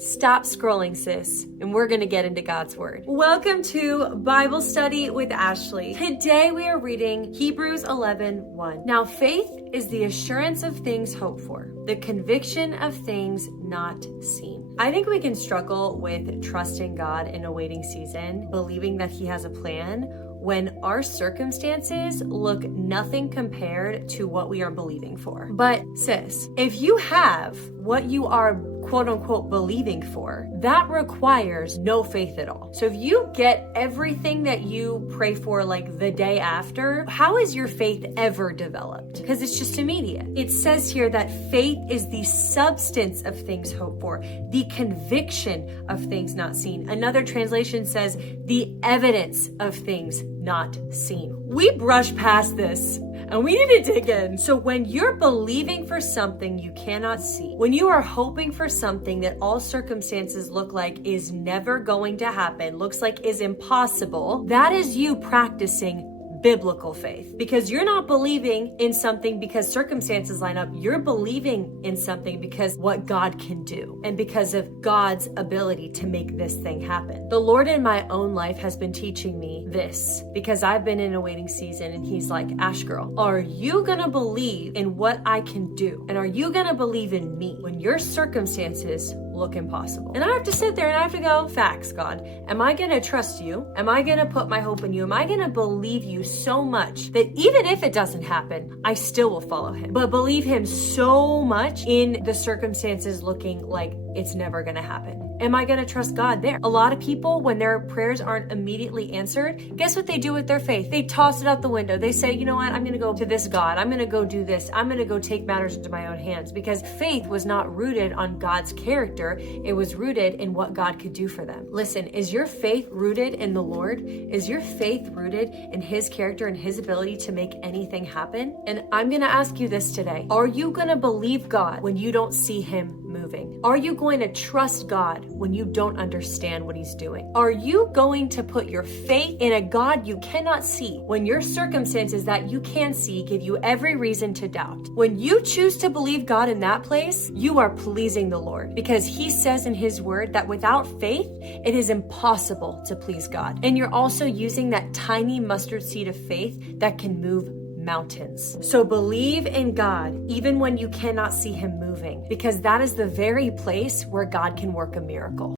Stop scrolling, sis, and we're going to get into God's Word. Welcome to Bible Study with Ashley. Today we are reading Hebrews 11:1. Now faith is the assurance of things hoped for, the conviction of things not seen. I think we can struggle with trusting God in a waiting season, believing that He has a plan, when our circumstances look nothing compared to what we are believing for. But sis, if you have what you are quote unquote believing for, that requires no faith at all. So if you get everything that you pray for like the day after, how is your faith ever developed? Because it's just immediate. It says here that faith is the substance of things hoped for, the conviction of things not seen. Another translation says the evidence of things not seen. We brush past this and we need to dig in. So when you're believing for something you cannot see, when you are hoping for something that all circumstances look like is never going to happen, looks like is impossible, that is you practicing biblical faith, because you're not believing in something because circumstances line up. You're believing in something because what God can do and because of God's ability to make this thing happen. The Lord in my own life has been teaching me this because I've been in a waiting season, and He's like, Ash girl, are you gonna believe in what I can do? And are you gonna believe in me when your circumstances look impossible? And I have to sit there and I have to go, facts, God. Am I gonna trust you? Am I gonna put my hope in you? Am I gonna believe you so much that even if it doesn't happen, I still will follow Him, but believe Him so much in the circumstances looking like it's never gonna happen? Am I gonna trust God there? A lot of people, when their prayers aren't immediately answered, guess what they do with their faith? They toss it out the window. They say, you know what? I'm gonna go to this God. I'm gonna go do this. I'm gonna go take matters into my own hands, because faith was not rooted on God's character. It was rooted in what God could do for them. Listen, is your faith rooted in the Lord? Is your faith rooted in His character and His ability to make anything happen? And I'm gonna ask you this today. Are you gonna believe God when you don't see Him moving? Are you going to trust God when you don't understand what He's doing? Are you going to put your faith in a God you cannot see when your circumstances that you can see give you every reason to doubt? When you choose to believe God in that place, you are pleasing the Lord, because He says in His word that without faith, it is impossible to please God. And you're also using that tiny mustard seed of faith that can move mountains. So believe in God even when you cannot see Him moving, because that is the very place where God can work a miracle.